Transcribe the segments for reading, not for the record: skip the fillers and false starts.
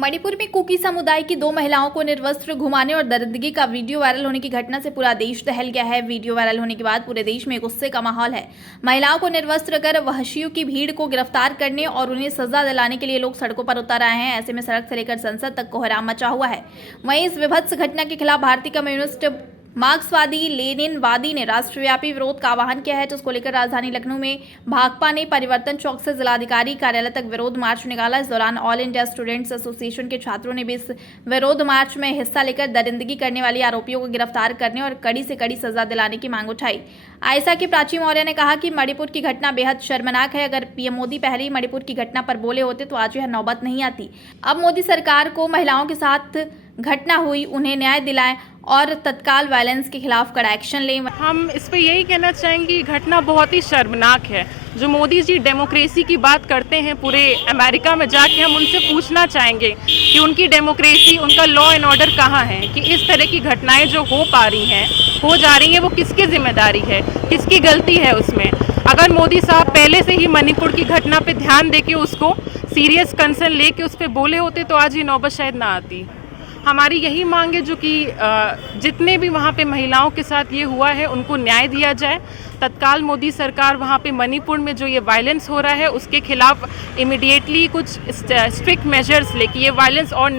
मणिपुर में कुकी समुदाय की 2 महिलाओं को निर्वस्त्र घुमाने और दरिंदगी का वीडियो वायरल होने की घटना से पूरा देश दहल गया है। वीडियो वायरल होने के बाद पूरे देश में गुस्से का माहौल है। महिलाओं को निर्वस्त्र कर वहशियों की भीड़ को गिरफ्तार करने और उन्हें सजा दिलाने के लिए लोग सड़कों पर उतर आए हैं। ऐसे में सड़क से लेकर संसद तक कोहराम मचा हुआ है। वहीं इस विभत्स घटना के खिलाफ भारतीय कम्युनिस्ट मार्क्सवादी लेनिनवादी ने राष्ट्रव्यापी विरोध का आह्वान किया है, जिसको लेकर राजधानी लखनऊ में भाकपा ने परिवर्तन चौक से जिलाधिकारी कार्यालय तक विरोध मार्च निकाला। इस दौरान ऑल इंडिया स्टूडेंट्स एसोसिएशन के छात्रों ने भी इस विरोध मार्च में हिस्सा लेकर दरिंदगी करने वाली आरोपियों को गिरफ्तार करने और कड़ी से कड़ी सजा दिलाने की मांग उठाई। आईएसए के प्राची मौर्य ने कहा कि मणिपुर की घटना बेहद शर्मनाक है। अगर पीएम मोदी पहले ही मणिपुर की घटना पर बोले होते तो आज यह नौबत नहीं आती। अब मोदी सरकार को महिलाओं के साथ घटना हुई उन्हें न्याय दिलाएं और तत्काल वायलेंस के खिलाफ कड़ा एक्शन लें। हम इस पे यही कहना चाहेंगे कि घटना बहुत ही शर्मनाक है। जो मोदी जी डेमोक्रेसी की बात करते हैं पूरे अमेरिका में जाके, हम उनसे पूछना चाहेंगे कि उनकी डेमोक्रेसी, उनका लॉ एंड ऑर्डर कहाँ है, कि इस तरह की घटनाएं जो हो जा रही हैं वो किसकी जिम्मेदारी है, किसकी गलती है उसमें। अगर मोदी साहब पहले से ही मणिपुर की घटना पे ध्यान देके उसको सीरियस कंसर्न लेके उस पर बोले होते तो आज ये नौबत शायद ना आती। हमारी यही मांग है जो कि जितने भी वहाँ पे महिलाओं के साथ ये हुआ है उनको न्याय दिया जाए। तत्काल मोदी सरकार वहाँ पे मणिपुर में जो ये वायलेंस हो रहा है उसके खिलाफ इमीडिएटली कुछ स्ट्रिक्ट मेजर्स ले कि ये वायलेंस और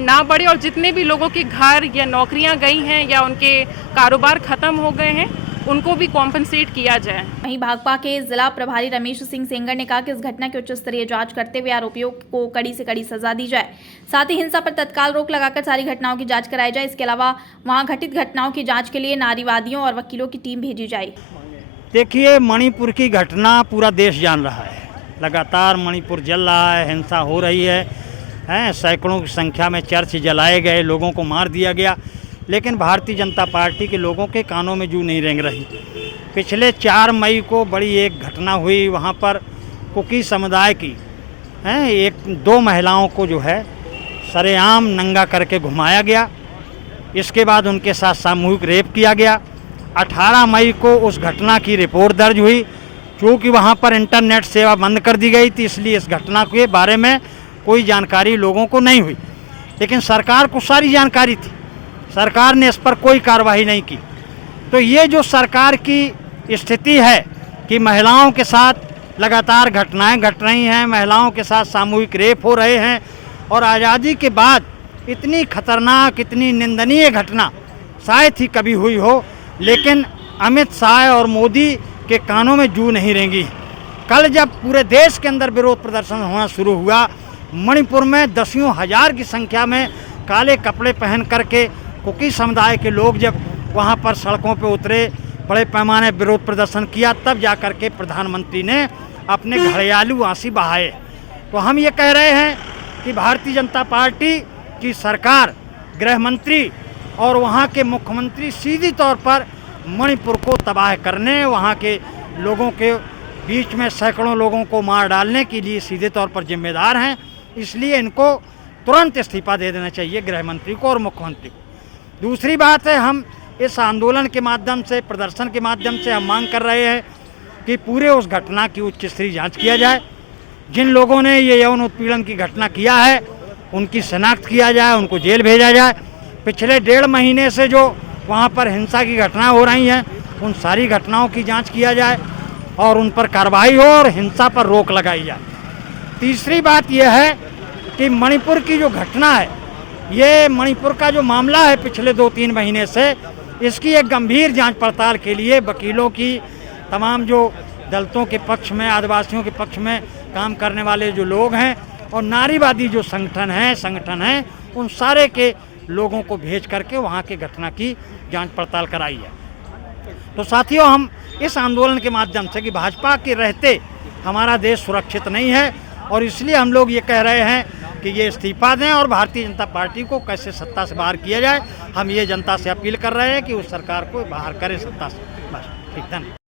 ना बढ़े, और जितने भी लोगों के घर या नौकरियाँ गई हैं या उनके कारोबार ख़त्म हो गए हैं उनको भी कॉम्पनसेट किया जाए। वहीं भाकपा के जिला प्रभारी रमेश सिंह सेंगर ने कहा कि इस घटना की उच्च स्तरीय जांच करते हुए आरोपियों को कड़ी से कड़ी सजा दी जाए। साथ ही हिंसा पर तत्काल रोक लगाकर सारी घटनाओं की जांच कराई जाए। इसके अलावा वहां घटित घटनाओं की जांच के लिए नारीवादियों और वकीलों की टीम भेजी जाए। देखिए, मणिपुर की घटना पूरा देश जान रहा है। लगातार मणिपुर जल रहा है, हिंसा हो रही है, सैकड़ों की संख्या में चर्च जलाए गए, लोगों को मार दिया गया, लेकिन भारतीय जनता पार्टी के लोगों के कानों में जू नहीं रेंग रही। पिछले 4 मई को बड़ी एक घटना हुई, वहाँ पर कुकी समुदाय की 2 महिलाओं को जो है सरेआम नंगा करके घुमाया गया। इसके बाद उनके साथ सामूहिक रेप किया गया। 18 मई को उस घटना की रिपोर्ट दर्ज हुई। चूँकि वहाँ पर इंटरनेट सेवा बंद कर दी गई थी, इसलिए इस घटना के बारे में कोई जानकारी लोगों को नहीं हुई, लेकिन सरकार को सारी जानकारी थी। सरकार ने इस पर कोई कार्रवाई नहीं की। तो ये जो सरकार की स्थिति है कि महिलाओं के साथ लगातार घटनाएं घट रही हैं, महिलाओं के साथ सामूहिक रेप हो रहे हैं, और आज़ादी के बाद इतनी खतरनाक, इतनी निंदनीय घटना शायद ही कभी हुई हो, लेकिन अमित शाह और मोदी के कानों में जू नहीं रेंगी। कल जब पूरे देश के अंदर विरोध प्रदर्शन होना शुरू हुआ, मणिपुर में दसियों हजार की संख्या में काले कपड़े पहन करके कुकी समुदाय के लोग जब वहाँ पर सड़कों पे उतरे, बड़े पैमाने विरोध प्रदर्शन किया, तब जाकर के प्रधानमंत्री ने अपने घड़ियालू आंसू बहाए। तो हम ये कह रहे हैं कि भारतीय जनता पार्टी की सरकार, गृह मंत्री और वहाँ के मुख्यमंत्री सीधी तौर पर मणिपुर को तबाह करने, वहाँ के लोगों के बीच में सैकड़ों लोगों को मार डालने के लिए सीधे तौर पर जिम्मेदार हैं। इसलिए इनको तुरंत इस्तीफा दे देना चाहिए, गृह मंत्री को और मुख्यमंत्री को। दूसरी बात है, हम इस आंदोलन के माध्यम से, प्रदर्शन के माध्यम से हम मांग कर रहे हैं कि पूरे उस घटना की उच्च स्तरीय जांच किया जाए। जिन लोगों ने ये यौन उत्पीड़न की घटना किया है उनकी शनाख्त किया जाए, उनको जेल भेजा जाए। पिछले 1.5 महीने से जो वहाँ पर हिंसा की घटनाएं हो रही हैं, उन सारी घटनाओं की जाँच किया जाए और उन पर कार्रवाई हो और हिंसा पर रोक लगाई जाए। तीसरी बात यह है कि मणिपुर की जो घटना है, ये मणिपुर का जो मामला है पिछले 2-3 महीने से, इसकी एक गंभीर जांच पड़ताल के लिए वकीलों की, तमाम जो दलितों के पक्ष में, आदिवासियों के पक्ष में काम करने वाले जो लोग हैं और नारीवादी जो संगठन हैं, उन सारे के लोगों को भेज करके वहाँ के घटना की जांच पड़ताल कराई है। तो साथियों, हम इस आंदोलन के माध्यम से कि भाजपा के रहते हमारा देश सुरक्षित नहीं है, और इसलिए हम लोग ये कह रहे हैं कि ये इस्तीफा दें और भारतीय जनता पार्टी को कैसे सत्ता से बाहर किया जाए। हम ये जनता से अपील कर रहे हैं कि उस सरकार को बाहर करें सत्ता से। बस, ठीक है।